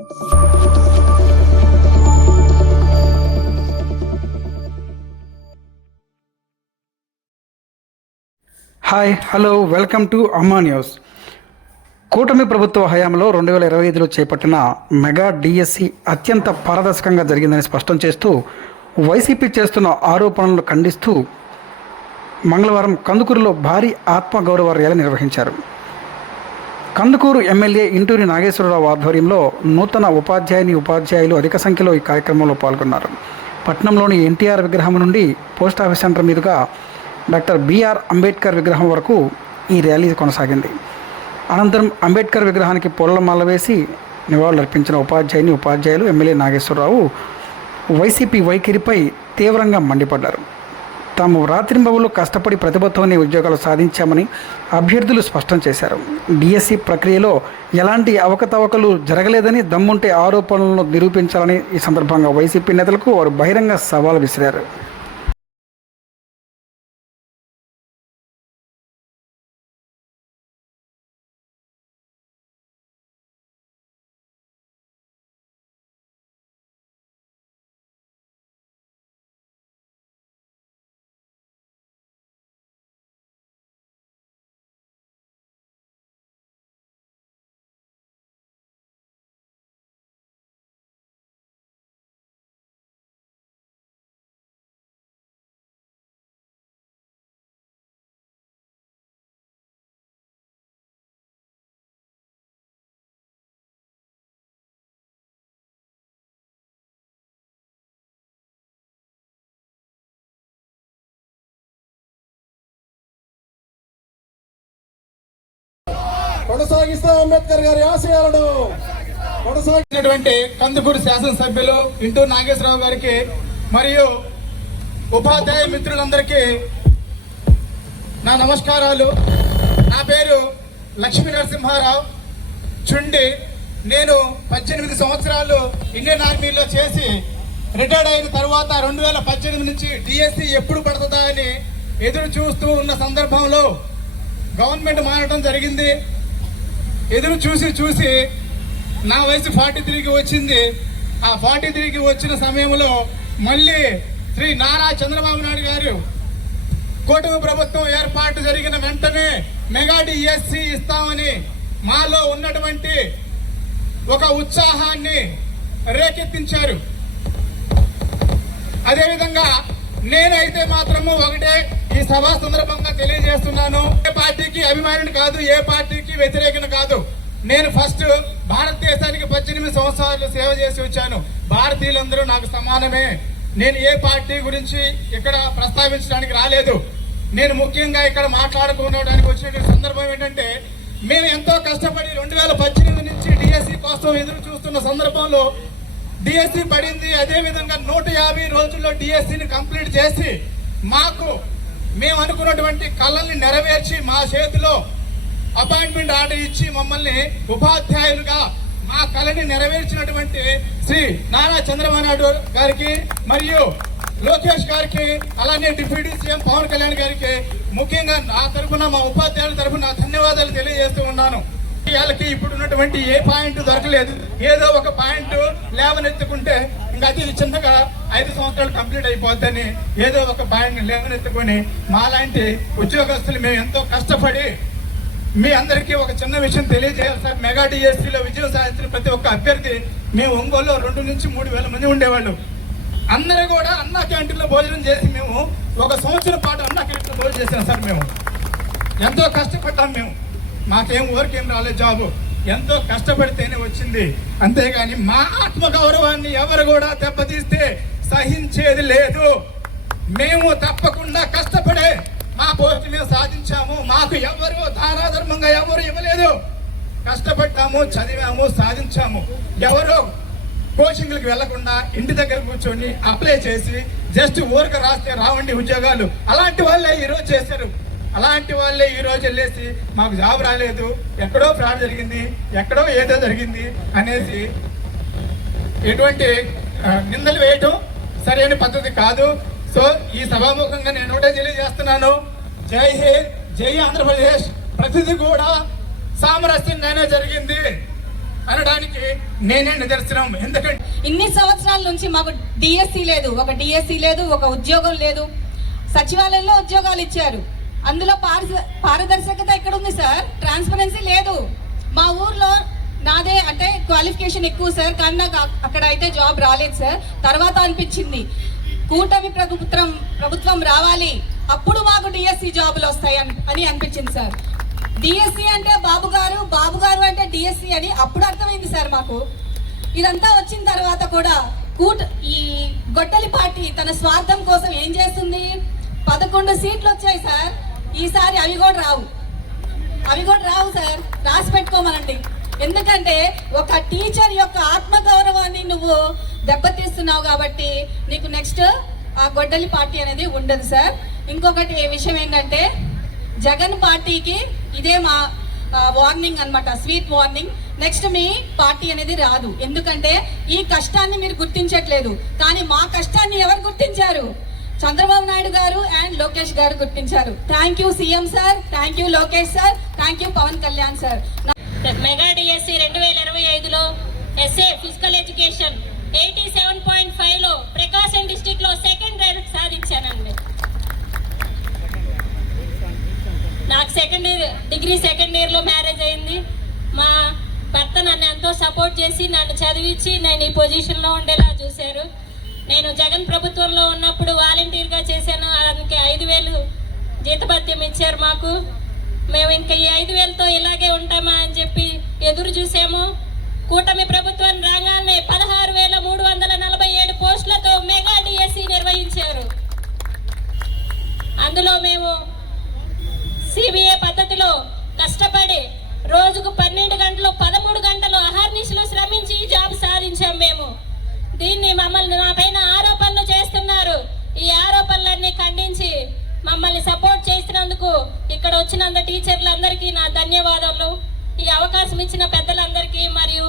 Hi, hello, welcome to అమ్మా news. కూటమి ప్రభుత్వ హయాంలో 2025లో చేపట్టిన మెగా డిఎస్సి అత్యంత పారదర్శకంగా జరిగిందని స్పష్టం చేస్తూ వైసీపీ చేస్తున్న ఆరోపణలను ఖండిస్తూ మంగళవారం కందుకూరులో భారీ ఆత్మగౌరవ ర్యాలీ నిర్వహించారు. కందుకూరు ఎమ్మెల్యే ఇంటూరి నాగేశ్వరరావు ఆధ్వర్యంలో నూతన ఉపాధ్యాయులు అధిక సంఖ్యలో ఈ కార్యక్రమంలో పాల్గొన్నారు. పట్టణంలోని ఎన్టీఆర్ విగ్రహం నుండి పోస్టాఫీస్ సెంటర్ మీదుగా డాక్టర్ బిఆర్ అంబేద్కర్ విగ్రహం వరకు ఈ ర్యాలీ కొనసాగింది. అనంతరం అంబేద్కర్ విగ్రహానికి పూలమాల వేసి నివాళులర్పించిన ఉపాధ్యాయులు ఎమ్మెల్యే నాగేశ్వరరావు వైసీపీ వైఖరిపై తీవ్రంగా మండిపడ్డారు. తాము రాత్రింబవళ్ళు కష్టపడి ప్రతిభతోనే ఉద్యోగాలు సాధించామని అభ్యర్థులు స్పష్టం చేశారు. డిఎస్సి ప్రక్రియలో ఎలాంటి అవకతవకలు జరగలేదని, దమ్ముంటే ఆరోపణలను నిరూపించాలని ఈ సందర్భంగా వైసీపీ నేతలకు వారు బహిరంగ సవాల్ విసిరారు. కొనసాగిస్తాం అంబేద్కర్ గారి ఆశయాలను. కొనసాగినటువంటి కందుకూరు శాసనసభ్యులు ఇంటూరి నాగేశ్వరరావు గారికి మరియు ఉపాధ్యాయ మిత్రులందరికీ నా నమస్కారాలు. నా పేరు లక్ష్మీ నరసింహారావు చుండి. నేను 18 సంవత్సరాలు ఇండియన్ ఆర్మీలో చేసి రిటైర్డ్ అయిన తర్వాత 2018 నుంచి డిఎస్సి ఎప్పుడు పడుతుందా అని ఎదురు చూస్తూ ఉన్న సందర్భంలో గవర్నమెంట్ మారడం జరిగింది. ఎదురు చూసి నా వయసు 43కి వచ్చింది. ఆ 43కి వచ్చిన సమయంలో మళ్ళీ శ్రీ నారా చంద్రబాబు నాయుడు గారు కూటమి ప్రభుత్వం ఏర్పాటు జరిగిన వెంటనే మెగా డిఎస్సి ఇస్తామని మాలో ఉన్నటువంటి ఒక ఉత్సాహాన్ని రేకెత్తించారు. అదేవిధంగా నేనైతే మాత్రము ఒకటే ఈ సభా సందర్భంగా తెలియజేస్తున్నాను. ఏ పార్టీకి అభిమానిని కాదు, ఏ పార్టీకి వ్యతిరేకన కాదు. నేను ఫస్ట్ భారతదేశానికి 18 సంవత్సరాలు సేవ చేసి వచ్చాను. భారతీయులందరూ నాకు సమానమే. నేను ఏ పార్టీ గురించి ఇక్కడ ప్రస్తావించడానికి రాలేదు. నేను ముఖ్యంగా ఇక్కడ మాట్లాడుకోవడానికి వచ్చిన సందర్భం ఏంటంటే, మేము ఎంతో కష్టపడి 2018 నుంచి డిఎస్సి కోసం ఎదురు చూస్తున్న సందర్భంలో డిఎస్సి పడింది. అదేవిధంగా 150 రోజుల్లో డిఎస్సిని కంప్లీట్ చేసి మేము అనుకున్నటువంటి కళల్ని నెరవేర్చి మా చేతిలో అపాయింట్మెంట్ ఆర్డర్ ఇచ్చి మమ్మల్ని ఉపాధ్యాయులుగా మా కళని నెరవేర్చినటువంటి శ్రీ నారా చంద్రబాబు నాయుడు గారికి మరియు లోకేష్ గారికి, అలానే డిప్యూటీ సీఎం పవన్ కళ్యాణ్ గారికి ముఖ్యంగా నా తరఫున, మా ఉపాధ్యాయుల తరఫున ధన్యవాదాలు తెలియజేస్తూ ఉన్నాను. వాళ్ళకి ఇప్పుడు ఉన్నటువంటి ఏ పాయింట్ దొరకలేదు. ఏదో ఒక పాయింట్ లేవనెత్తుకుంటే ఇంకా అది చిన్నగా 5 సంవత్సరాలు కంప్లీట్ అయిపోద్దని ఏదో ఒక పాయింట్ లేవనెత్తుకొని మాలాంటి ఉద్యోగస్తులు మేము ఎంతో కష్టపడి మీ అందరికీ ఒక చిన్న విషయం తెలియజేయాలి సార్. మెగా డిఎస్సిలో విజయం సాధించిన ప్రతి ఒక్క అభ్యర్థి మేము ఒంగోలులో 2 నుంచి 3 వేల మంది ఉండేవాళ్ళు. అందరూ కూడా అన్నా క్యాంటీన్లో భోజనం చేసి మేము ఒక సంవత్సరం పాటు అన్నా క్యాంటీన్లో భోజనం చేసాం సార్. మేము ఎంతో కష్టపడ్డాం. మాకేం ఊరికేం రాలేదు జాబు. ఎంతో కష్టపడితేనే వచ్చింది. అంతేగాని మా ఆత్మగౌరవాన్ని ఎవరు కూడా దెబ్బతీస్తే సహించేది లేదు. మేము తప్పకుండా కష్టపడే మా పోస్ట్ మేము సాధించాము. మాకు ఎవరు దానాధర్మంగా ఎవరు ఇవ్వలేదు. కష్టపడ్డాము, చదివాము, సాధించాము. ఎవరో కోచింగ్లకు వెళ్లకుండా ఇంటి దగ్గర కూర్చొని అప్లై చేసి జస్ట్ ఊరికి రాస్తే రావండి ఉద్యోగాలు. అలాంటి వాళ్ళే ఈరోజు చేశారు. అలాంటి వాళ్ళే ఈరోజు వెళ్ళేసి మాకు జాబ్ రాలేదు, ఎక్కడో ఫ్రాడ్ జరిగింది, ఎక్కడో ఏదో జరిగింది అనేసి ఎటువంటి నిందలు వేయటం సరైన పద్ధతి కాదు. సో ఈ సభాముఖంగా నేను ఒకటే తెలియజేస్తున్నాను, జై హింద్, జై ఆంధ్రప్రదేశ్. ప్రతిదీ కూడా సామరస్యంగానే జరిగింది. అనడానికి నేనే నిదర్శనం. ఎందుకంటే ఇన్ని సంవత్సరాల నుంచి మాకు డిఎస్సి లేదు, ఒక ఉద్యోగం లేదు. సచివాలయంలో ఉద్యోగాలు ఇచ్చారు, అందులో పారదర్శకత ఎక్కడ ఉంది సార్? ట్రాన్స్పరెన్సీ లేదు. మా ఊర్లో నాదే అంటే క్వాలిఫికేషన్ ఎక్కువ సార్, కానీ నాకు అక్కడ అయితే జాబ్ రాలేదు సార్. తర్వాత అనిపించింది కూటమి ప్రభుత్వం రావాలి, అప్పుడు మాకు డిఎస్సి జాబులు వస్తాయి అని అనిపించింది సార్. డిఎస్సి అంటే బాబు గారు అంటే డిఎస్సి అని అప్పుడు అర్థమైంది సార్ మాకు. ఇదంతా వచ్చిన తర్వాత కూడా ఈ గొడ్డలి పార్టీ తన స్వార్థం కోసం ఏం చేస్తుంది? 11 సీట్లు వచ్చాయి సార్. ఈసారి అవి కూడా రావు సార్, రాసి పెట్టుకోమనండి. ఎందుకంటే ఒక టీచర్ యొక్క ఆత్మగౌరవాన్ని నువ్వు దెబ్బతీస్తున్నావు కాబట్టి నీకు నెక్స్ట్ ఆ గొడ్డలి పార్టీ అనేది ఉండదు సార్. ఇంకొకటి విషయం ఏంటంటే జగన్ పార్టీకి ఇదే మా వార్నింగ్ అన్నమాట, స్వీట్ వార్నింగ్. నెక్స్ట్ మీ పార్టీ అనేది రాదు, ఎందుకంటే ఈ కష్టాన్ని మీరు గుర్తించట్లేదు. కానీ మా కష్టాన్ని ఎవరు గుర్తించారు? చంద్రబాబు నాయుడు గారు అండ్ లోకేష్ గారు గుర్తించారు. Thank you CM sir, thank you Lokesh sir, thank you Pawan Kalyan sir. Mega DSC 2025లో ఎస్ఏ ఫిజికల్ ఎడ్యుకేషన్ 87.5లో ప్రకాశం డిస్టిక్ లో సెకండ్ ర్యాంక్ సాధించానండి. నాకు డిగ్రీ సెకండ్ ఇయర్ లో మ్యారేజ్ అయింది. మా భర్త నన్ను ఎంతో సపోర్ట్ చేసి నన్ను చదివించి నేను ఈ పొజిషన్ లో ఉండేలా చూశారు. నేను జగన్ ప్రభుత్వంలో ఉన్నప్పుడు వాలంటీర్ గా చేశాను. అందుకే 5,000 జీతభత్యం ఇచ్చారు మాకు. మేము ఇంకా ఈ 5,000తో ఇలాగే ఉంటామా అని చెప్పి ఎదురు చూసాము. కూటమి ప్రభుత్వం రాగానే 16,347 పోస్టులతో మెగా డిఎస్సి నిర్వహించారు. అందులో మేము సిబిఏ పద్ధతిలో కష్టపడి రోజుకు 12 గంటలు 13 గంటలు అహర్నిశలు శ్రమించి జాబ్ సాధించాం మేము. దీన్ని మా పైన ఆరోపణలు చేస్తున్నారు. ఈ ఆరోపణలన్నీ ఖండించి మమ్మల్ని సపోర్ట్ చేసినందుకు ఇక్కడ వచ్చినంత టీచర్లందరికీ నా ధన్యవాదాలు. ఈ అవకాశం ఇచ్చిన పెద్దలందరికీ మరియు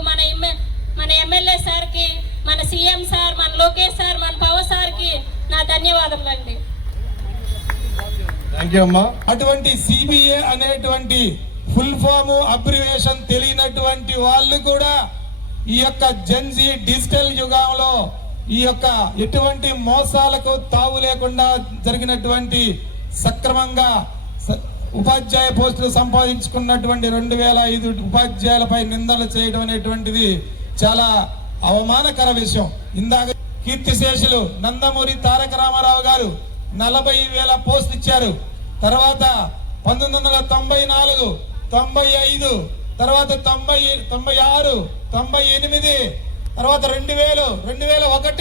మన ఎమ్మెల్యే సార్కి, మన సీఎం సార్, మన లోకేష్ సార్, మన పవర్ సార్కి నా ధన్యవాదములు అండి. అటువంటి సిబిఏ అనేటువంటి ఫుల్ ఫామ్ అబ్రివేషన్ తెలియనటువంటి వాళ్ళు కూడా ఈ యొక్క జెన్జీ డిజిటల్ యుగంలో ఈ యొక్క ఎటువంటి మోసాలకు తావు లేకుండా జరిగినటువంటి సక్రమంగా ఉపాధ్యాయ పోస్టులు సంపాదించుకున్నటువంటి 2005 ఉపాధ్యాయులపై నిందలు చేయడం అనేటువంటిది చాలా అవమానకర విషయం. ఇందాక కీర్తిశేషులు నందమూరి తారక రామారావు గారు 40,000 పోస్టులు ఇచ్చారు. తర్వాత 1994, 95, తర్వాత 90, 96, 98, తర్వాత 2000, 2001,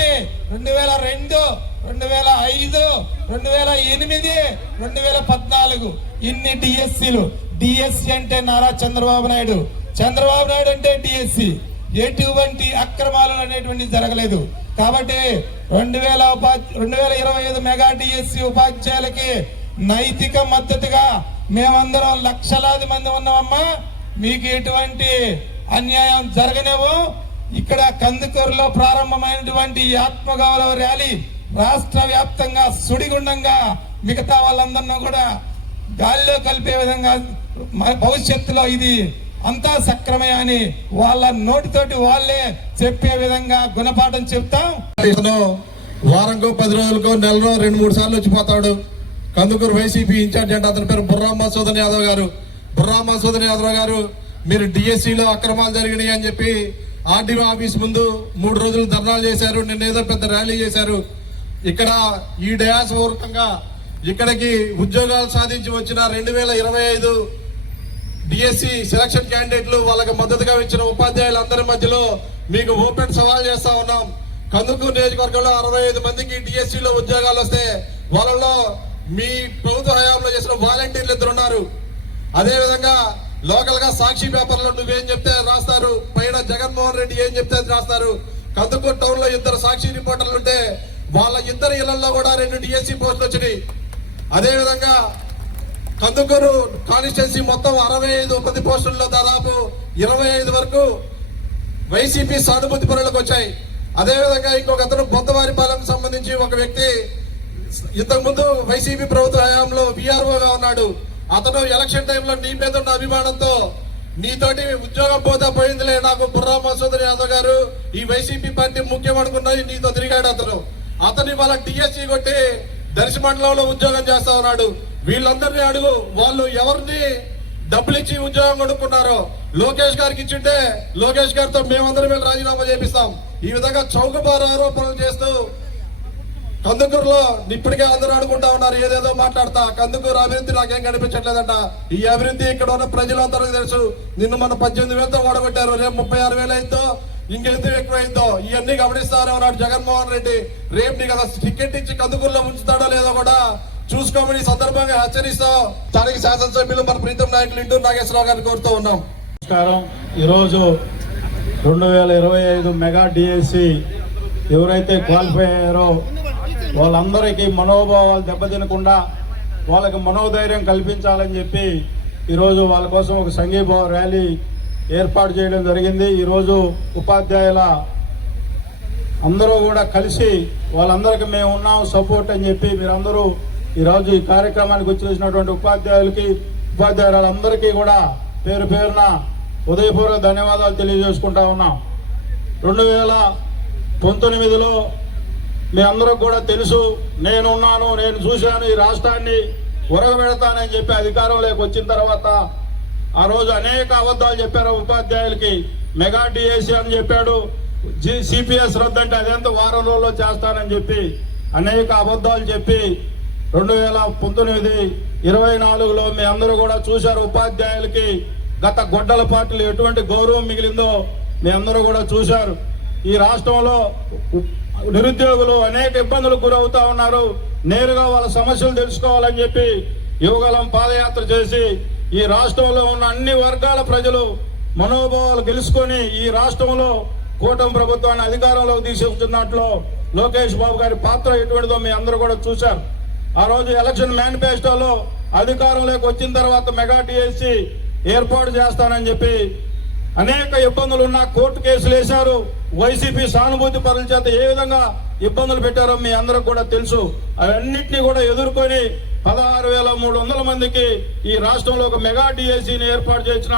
2002, 2005, 2008, 2014 ఇన్ని డిఎస్సీలు. డిఎస్సి అంటే నారా చంద్రబాబు నాయుడు, చంద్రబాబు నాయుడు అంటే డిఎస్సి. ఎటువంటి అక్రమాలు అనేటువంటి జరగలేదు. కాబట్టి 2025 మెగా డిఎస్సి ఉపాధ్యాయులకి నైతిక మద్దతుగా మేమందరం లక్షలాది మంది ఉన్నామమ్మా. మీకు ఎటువంటి అన్యాయం జరగనేవో. ఇక్కడ కందుకూరులో ప్రారంభమైనటువంటి ఆత్మగౌరవ ర్యాలీ రాష్ట్ర వ్యాప్తంగా సుడిగుండంగా మిగతా వాళ్ళందరినీ కూడా గాలిలో కలిపే విధంగా భవిష్యత్తులో ఇది అంతా సక్రమే అని వాళ్ళ నోటితోటి వాళ్ళే చెప్పే విధంగా గుణపాఠం చెప్తాం. వారంకో 10 రోజులకో నెలలో 2-3 సార్లు వచ్చిపోతాడు. కందుకూరు వైసీపీ ఇన్ఛార్జ్ అంటే అతని పేరు బుర్రా మసూదన్ యాదవ్ గారు. బుర్రా మసూదన్ యాదవ్ గారు మీరు డిఎస్సిలో అక్రమాలు జరిగినాయి అని చెప్పి ఆర్డీఓ ఆఫీస్ ముందు 3 రోజులు ధర్నాలు చేశారు. నిన్న ఏదో పెద్ద ర్యాలీ చేశారు. ఇక్కడ ఈ డయాస్ పూర్వకంగా ఇక్కడికి ఉద్యోగాలు సాధించి వచ్చిన 2025 డిఎస్సి సెలక్షన్ క్యాండిడేట్లు వాళ్ళకి మద్దతుగా ఇచ్చిన ఉపాధ్యాయులందరి మధ్యలో మీకు ఓపెన్ సవాల్ చేస్తా ఉన్నాం. కందుకూరు నియోజకవర్గంలో 65 మందికి డిఎస్సిలో ఉద్యోగాలు వస్తే వాళ్ళలో మీ ప్రభుత్వ హయాంలో చేసిన వాలంటీర్లు 2 ఉన్నారు. అదే విధంగా లోకల్ గా సాక్షి పేపర్లో నువ్వేం చెప్తే రాస్తారు, పైన జగన్మోహన్ రెడ్డి ఏం చెప్తే రాస్తారు. కందుకూరు టౌన్ లో 2 సాక్షి రిపోర్టర్లు ఉంటే వాళ్ళ 2 ఇళ్లలో కూడా 2 డిఎస్సి పోస్టులు వచ్చినాయి. అదే విధంగా కందుకూరు కాన్స్టిట్యున్సీ మొత్తం 65 మంది పోస్టుల్లో దాదాపు 25 వరకు వైసీపీ సానుభూతి పరులకు వచ్చాయి. అదేవిధంగా ఇంకొక అతను బొంతవారిపాలెం సంబంధించి ఒక వ్యక్తి ఇంతకు ముందు వైసీపీ ప్రభుత్వ హయాంలో విఆర్ఓగా ఉన్నాడు. అతను ఎలక్షన్ టైంలో నీ మీద ఉన్న అభిమానంతో నీతోటి ఉద్యోగం పోతే పోయిందిలే, నాకు బుర్రా మసూదన్ యాదవ్ గారు ఈ వైసీపీ పార్టీ ముఖ్యం అనుకున్నది నీతో తిరిగాడు అతని వాళ్ళ టీఎస్సీ కొట్టి దర్శి మండలంలో ఉద్యోగం చేస్తా ఉన్నాడు. వీళ్ళందరినీ అడుగు, వాళ్ళు ఎవరిని డబ్బులు ఇచ్చి ఉద్యోగం కొనుక్కున్నారో. లోకేష్ గారికి ఇచ్చింటే లోకేష్ గారితో మేమందరం వెళ్ళి రాజీనామా చేపిస్తాం. ఈ విధంగా చౌకబారు ఆరోపణలు చేస్తూ కందుకూరులో ఇప్పటికే అందరూ అనుకుంటా ఉన్నారు, ఏదేదో మాట్లాడతా. కందుకూరు అభివృద్ధి నాకేం కనిపించట్లేదంట. ఈ అభివృద్ధి ఇక్కడ ఉన్న ప్రజలందరికీ తెలుసు. నిన్ను మన 18,000తో ఓడగొట్టారు, రేపు 36,000 అయిందో ఇంకెంత ఎక్కువైందో ఇవన్నీ గమనిస్తానే ఉన్నాడు జగన్మోహన్ రెడ్డి. రేపు నీకు అసలు టికెట్ ఇచ్చి కందుకూరులో ఉంచుతాడో లేదో కూడా చూసుకోమని సందర్భంగా హెచ్చరిస్తాం. స్థానిక శాసనసభ్యులు మన ప్రీతం నాయకులు ఇంటూరు నాగేశ్వరరావు గారిని కోరుతూ ఉన్నాం. నమస్కారం. ఈరోజు 2025 మెగా డిఎస్సి ఎవరైతే క్వాలిఫై అయ్యారో వాళ్ళందరికీ మనోభావాలు దెబ్బతినకుండా వాళ్ళకి మనోధైర్యం కల్పించాలని చెప్పి ఈరోజు వాళ్ళ కోసం ఒక సంఘీభావ ర్యాలీ ఏర్పాటు చేయడం జరిగింది. ఈరోజు ఉపాధ్యాయుల అందరూ కూడా కలిసి వాళ్ళందరికీ మేము ఉన్నాం సపోర్ట్ అని చెప్పి మీరందరూ ఈరోజు ఈ కార్యక్రమానికి వచ్చేసినటువంటి ఉపాధ్యాయులందరికీ కూడా పేరు పేరున ఉదయపూర్వక ధన్యవాదాలు తెలియజేసుకుంటా ఉన్నాం. 2019లో మీ అందరూ కూడా తెలుసు, నేనున్నాను, నేను చూశాను, ఈ రాష్ట్రాన్ని ఉరగబెడతానని చెప్పి అధికారంలోకి వచ్చిన తర్వాత ఆ రోజు అనేక అబద్ధాలు చెప్పారు ఉపాధ్యాయులకి. మెగా డిఎస్సి అని చెప్పాడు, సిపిఎస్ రద్దు అంటే అదెంత వారం రోజుల్లో చేస్తానని చెప్పి అనేక అబద్ధాలు చెప్పి 2019-24లో మీ అందరూ కూడా చూశారు. ఉపాధ్యాయులకి గత గొడ్డల పార్టీలు ఎటువంటి గౌరవం మిగిలిందో మీ అందరూ కూడా చూశారు. ఈ రాష్ట్రంలో నిరుద్యోగులు అనేక ఇబ్బందులకు గురవుతా ఉన్నారు. నేరుగా వాళ్ళ సమస్యలు తెలుసుకోవాలని చెప్పి యువగలం పాదయాత్ర చేసి ఈ రాష్ట్రంలో ఉన్న అన్ని వర్గాల ప్రజలు మనోభావాలు గెలుచుకొని ఈ రాష్ట్రంలో కూటమి ప్రభుత్వాన్ని అధికారంలోకి తీసుకొచ్చినట్లో లోకేష్ బాబు గారి పాత్ర ఎటువంటిదో మీ అందరూ కూడా చూశారు. ఆ రోజు ఎలక్షన్ మేనిఫెస్టోలో అధికారంలోకి వచ్చిన తర్వాత మెగా డిఎస్సి ఏర్పాటు చేస్తానని చెప్పి అనేక ఇబ్బందులు ఉన్న కోర్టు కేసులు వేశారు. వైసీపీ సానుభూతి పరుల చేత ఏ విధంగా ఇబ్బందులు పెట్టారో మీ అందరికి కూడా తెలుసు. అవన్నింటినీ కూడా ఎదుర్కొని 16,300 మందికి ఈ రాష్ట్రంలో ఒక మెగా డిఎస్సిని ఏర్పాటు చేసిన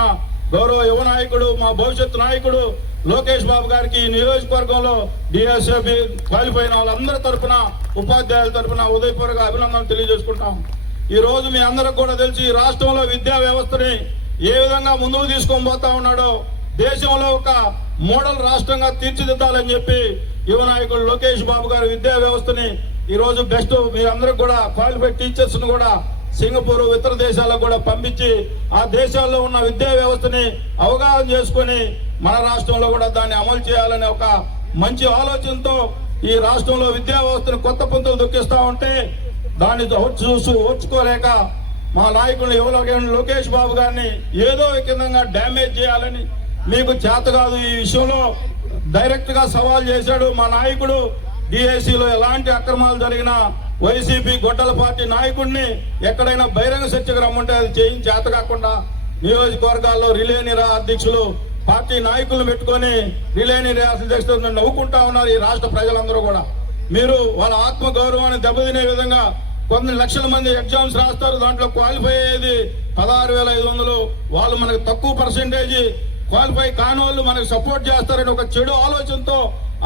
గౌరవ యువ నాయకుడు, మా భవిష్యత్తు నాయకుడు లోకేష్ బాబు గారికి ఈ నియోజకవర్గంలో డిఎస్సి క్వాలిఫై అయిన వాళ్ళందరి తరఫున, ఉపాధ్యాయుల తరఫున ఉదయపూర్వక అభినందనలు తెలియజేసుకుంటాం. ఈ రోజు మీ అందరికి కూడా తెలిసి ఈ రాష్ట్రంలో విద్యా వ్యవస్థని ఏ విధంగా ముందుకు తీసుకొని పోతా ఉన్నాడో, దేశంలో ఒక మోడల్ రాష్ట్రంగా తీర్చిదిద్దాలని చెప్పి యువ నాయకుడు లోకేష్ బాబు గారు విద్యా వ్యవస్థని ఈ రోజు బెస్ట్ మీరందరూ కూడా క్వాలిఫైడ్ టీచర్స్ ను కూడా సింగపూర్ ఇతర దేశాలకు కూడా పంపించి ఆ దేశాల్లో ఉన్న విద్యా వ్యవస్థని అవగాహన చేసుకుని మన రాష్ట్రంలో కూడా దాన్ని అమలు చేయాలనే ఒక మంచి ఆలోచనతో ఈ రాష్ట్రంలో విద్యా వ్యవస్థను కొత్త పంతులు దొక్కిస్తా ఉంటే దాన్ని ఓర్చుకోలేక మా నాయకులు యువకులు లోకేష్ బాబు గారిని ఏదో విధంగా డ్యామేజ్ చేయాలని మీకు చేత కాదు. ఈ విషయంలో డైరెక్ట్ గా సవాల్ చేశాడు మా నాయకుడు. డిఎస్సిలో ఎలాంటి అక్రమాలు జరిగినా వైసీపీ గొడ్డల పార్టీ నాయకుడిని ఎక్కడైనా బహిరంగ చర్చకు రమ్మంటే అది చేయించి చేత కాకుండా నియోజకవర్గాల్లో రిలే అధ్యక్షులు పార్టీ నాయకులను పెట్టుకొని రిలే అధ్యక్షులు నవ్వుకుంటా ఉన్నారు ఈ రాష్ట్ర ప్రజలందరూ కూడా. మీరు వాళ్ళ ఆత్మ గౌరవాన్ని దెబ్బతినే విధంగా కొన్ని లక్షల మంది ఎగ్జామ్స్ రాస్తారు, దాంట్లో క్వాలిఫై అయ్యేది 16,500. వాళ్ళు మనకు తక్కువ పర్సెంటేజ్ క్వాలిఫై కాని వాళ్ళు మనకు సపోర్ట్ చేస్తారని ఒక చెడు ఆలోచనతో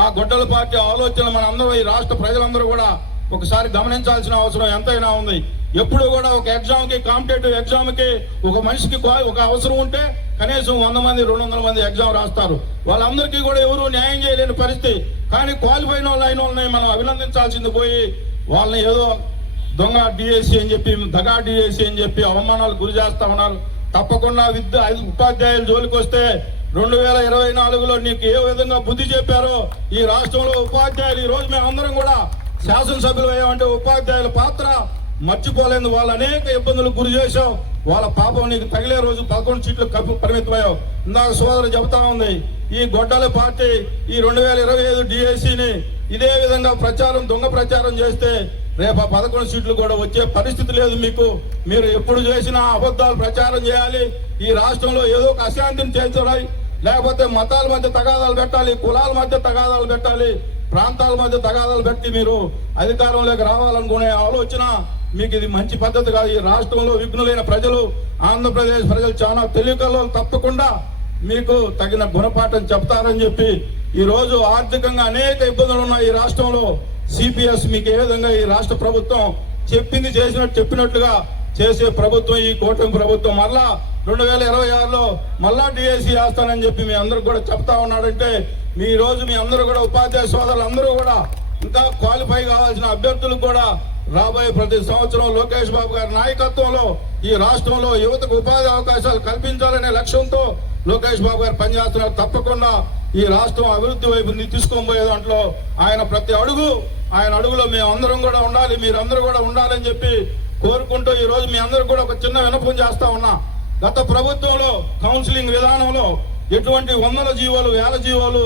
ఆ గొడ్డల పార్టీ ఆలోచన మన అందరూ ఈ రాష్ట్ర ప్రజలందరూ కూడా ఒకసారి గమనించాల్సిన అవసరం ఎంతైనా ఉంది. ఎప్పుడు కూడా ఒక ఎగ్జామ్ కి, కాంపిటేటివ్ ఎగ్జామ్ కి ఒక మనిషికి ఒక అవసరం ఉంటే కనీసం 100 మంది 200 మంది ఎగ్జామ్ రాస్తారు. వాళ్ళందరికీ కూడా ఎవరు న్యాయం చేయలేని పరిస్థితి. కానీ క్వాలిఫై అయిన వాళ్ళని మనం అభినందించాల్సింది పోయి వాళ్ళని ఏదో దొంగ డిఎస్సి అని చెప్పి, దగా డిఎస్సి అని చెప్పి అవమానాలు గురి చేస్తా ఉన్నారు. తప్పకుండా ఉపాధ్యాయుల జోలికి వస్తే 2024లో నీకు ఏ విధంగా బుద్ధి చెప్పారో ఈ రాష్ట్రంలో ఉపాధ్యాయులు ఈ రోజు మేము అందరం కూడా శాసనసభ్యులు అయ్యామంటే ఉపాధ్యాయుల పాత్ర మర్చిపోలేదు. వాళ్ళు అనేక ఇబ్బందులకు గురి చేశావు. వాళ్ళ పాపం నీకు తగిలే రోజు 11 సీట్లు పరిమితమయ్యావు. ఇందాక సోదరు చెబుతా ఉంది, ఈ గొడ్డల పార్టీ ఈ 2025 డిఎస్సిని ఇదే విధంగా దొంగ ప్రచారం చేస్తే రేపు 11 సీట్లు కూడా వచ్చే పరిస్థితి లేదు మీకు. మీరు ఎప్పుడు చేసినా అబద్ధాలు ప్రచారం చేయాలి. ఈ రాష్ట్రంలో ఏదో ఒక అశాంతిని చేర్చాలి, లేకపోతే మతాల మధ్య తగాదాలు పెట్టాలి, కులాల మధ్య తగాదాలు పెట్టాలి, ప్రాంతాల మధ్య తగాదాలు పెట్టి మీరు అధికారంలోకి రావాలనుకునే ఆలోచన మీకు ఇది మంచి పద్ధతి కాదు. ఈ రాష్ట్రంలో విఘ్నులైన ప్రజలు, ఆంధ్రప్రదేశ్ ప్రజలు చాలా తెలివికల్లో తప్పకుండా మీకు తగిన గుణపాఠం చెప్తారని చెప్పి ఈ రోజు ఆర్థికంగా అనేక ఇబ్బందులు ఉన్న ఈ రాష్ట్రంలో సిపిఎస్ మీకు ఏ విధంగా ఈ రాష్ట్ర ప్రభుత్వం చెప్పింది చెప్పినట్లుగా చేసే ప్రభుత్వం ఈ కూటమి ప్రభుత్వం. మళ్ళా 2026లో మళ్ళా డిఎస్సి వేస్తానని చెప్పి మీ అందరికి కూడా చెప్తా ఉన్నాడంటే మీ రోజు మీ అందరూ కూడా ఉపాధ్యాయ సోదరులు అందరూ కూడా ఇంకా క్వాలిఫై కావాల్సిన అభ్యర్థులకు కూడా రాబోయే ప్రతి సంవత్సరం లోకేష్ బాబు గారి నాయకత్వంలో ఈ రాష్ట్రంలో యువతకు ఉపాధి అవకాశాలు కల్పించాలనే లక్ష్యంతో లోకేష్ బాబు గారు పనిచేస్తున్నారు. తప్పకుండా ఈ రాష్ట్రం అభివృద్ధి వైపు తీసుకొని పోయే దాంట్లో ఆయన ప్రతి ఆయన అడుగులో మేము అందరం కూడా ఉండాలి, మీరందరూ కూడా ఉండాలని చెప్పి కోరుకుంటూ ఈ రోజు మీ అందరూ కూడా ఒక చిన్న విన్నపం చేస్తా ఉన్నా. గత ప్రభుత్వంలో కౌన్సిలింగ్ విధానంలో ఎటువంటి వందల జీవోలు, వేల జీవోలు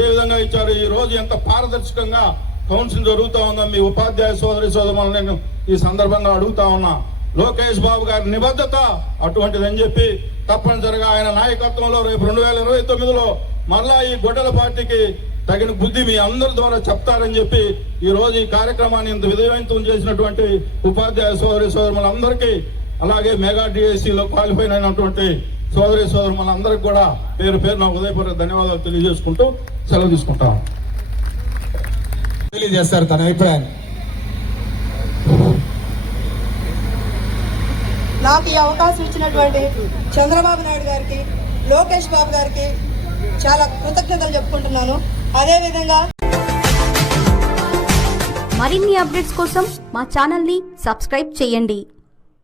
ఏ విధంగా ఇచ్చారు, ఈ రోజు ఎంత పారదర్శకంగా కౌన్సిలింగ్ జరుగుతూ ఉందో మీ ఉపాధ్యాయ సోదరులను నేను ఈ సందర్భంగా అడుగుతా ఉన్నా. లోకేష్ బాబు గారి నిబద్ధత అటువంటిదని చెప్పి తప్పనిసరిగా ఆయన నాయకత్వంలో రేపు 2029లో మరలా ఈ గొడ్డల పార్టీకి తగిన బుద్ధి మీ అందరి ద్వారా చెప్తారని చెప్పి ఈ రోజు ఈ కార్యక్రమాన్ని ఇంత విజయవంతం చేసినటువంటి ఉపాధ్యాయ సోదరులందరికీ, అలాగే మెగా డిఎస్సిలో క్వాలిఫై అయినటువంటి సోదరులందరికీ కూడా పేరు పేరున ఉదయపూర్వక ధన్యవాదాలు తెలియజేసుకుంటూ సెలవు తీసుకుంటాం. తెలియజేస్తారు తన అభిప్రాయాన్ని. నాకు ఈ అవకాశం ఇచ్చినటువంటి చంద్రబాబు నాయుడు గారికి, లోకేష్ బాబు గారికి చాలా కృతజ్ఞతలు చెప్పుకుంటున్నాను. అదేవిధంగా మరిన్ని అప్డేట్స్ కోసం మా ఛానల్ని సబ్స్క్రైబ్ చేయండి.